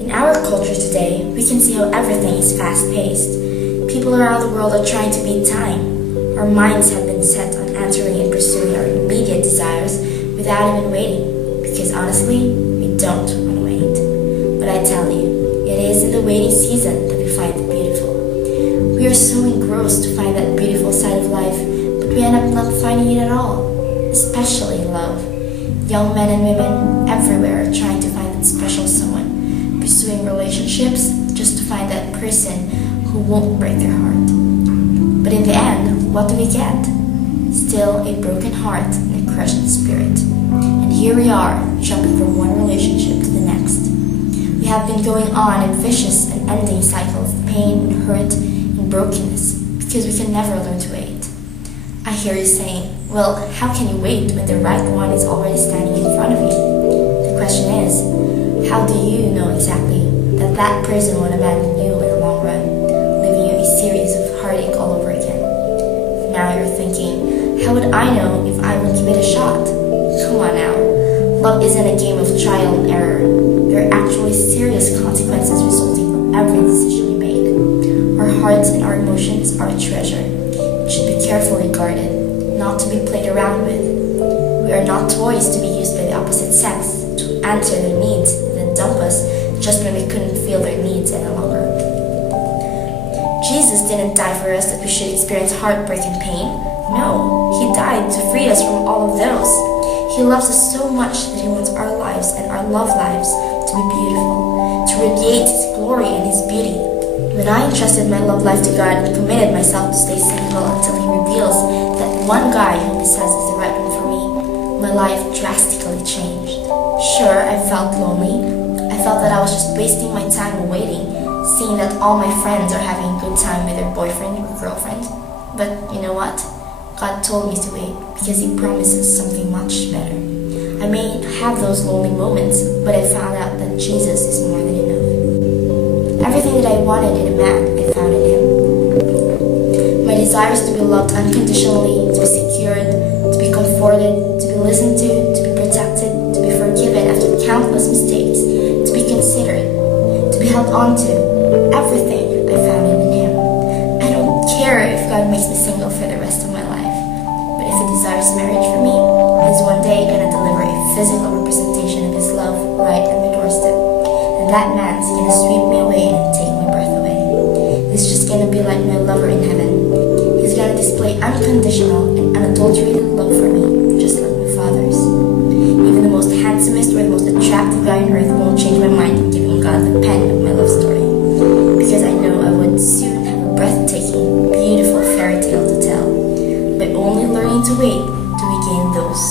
In our culture today, we can see how everything is fast-paced. People around the world are trying to beat time. Our minds have been set on answering and pursuing our immediate desires without even waiting, because honestly, we don't want to wait. But I tell you, it is in the waiting season that we find the beautiful. We are so engrossed to find that beautiful side of life, but we end up not finding it at all, especially in love. Young men and women everywhere are trying to find that special someone, pursuing relationships just to find that person who won't break their heart. But in the end, what do we get? Still a broken heart and a crushed spirit. And here we are, jumping from one relationship to the next. We have been going on a vicious and ending cycle of pain and hurt and brokenness because we can never learn to wait. I hear you saying, well, how can you wait when the right one is already standing in front of you? The question is, how do you know exactly that that person won't abandon you in the long run, leaving you a series of heartache all over again? Now you're thinking, how would I know if I would give it a shot? Come on now. Love isn't a game of trial and error. There are actually serious consequences resulting from every decision you make. Our hearts and our emotions are a treasure. It should be carefully guarded, not to be played around with. We are not toys to be used by the opposite sex to answer their needs and then dump us just when we couldn't feel their needs any longer. Jesus didn't die for us that we should experience heartbreak and pain. No, He died to free us from all of those. He loves us so much that He wants our lives and our love lives to be beautiful, to radiate His glory and His beauty. When I entrusted my love life to God and committed myself to stay single until He reveals that one guy whom He says is the right one for me, my life drastically changed. Sure, I felt lonely. I felt that I was just wasting my time waiting, seeing that all my friends are having a good time with their boyfriend or girlfriend. But you know what? God told me to wait because He promises something much better. I may have those lonely moments, but I found out that Jesus is more than enough. Everything that I wanted in a man, I found in Him. My desires to be loved unconditionally, to be secured, to be comforted, to be listened to be protected, to be forgiven after countless mistakes, to be considered, to be held on to. Everything I found it in Him. I don't care if God makes me single for the rest of my life, but if He desires marriage for me, He's one day gonna deliver a physical representation of His love right at my doorstep, and that man's gonna sweep me away and take my breath away. He's just gonna be like my lover in heaven. He's gonna display unconditional and unadulterated love for me, just like my Father's. Even the most handsomest or the most attractive guy on earth won't change my mind in giving God the pen of my love story, because I know I would soon have a breathtaking, beautiful fairy tale to tell. By only learning to wait do we gain those